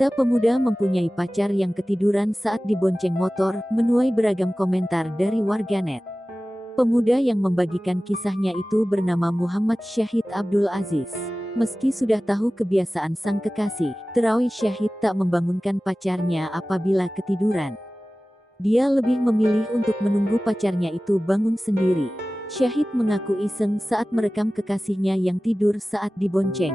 Cerita pemuda mempunyai pacar yang ketiduran saat dibonceng motor menuai beragam komentar dari warganet. Pemuda yang membagikan kisahnya itu bernama Muhammad Syahid Abdul Aziz. Meski sudah tahu kebiasaan sang kekasih, terawih Syahid tak membangunkan pacarnya apabila ketiduran. Dia lebih memilih untuk menunggu pacarnya itu bangun sendiri. Syahid mengaku iseng saat merekam kekasihnya yang tidur saat dibonceng.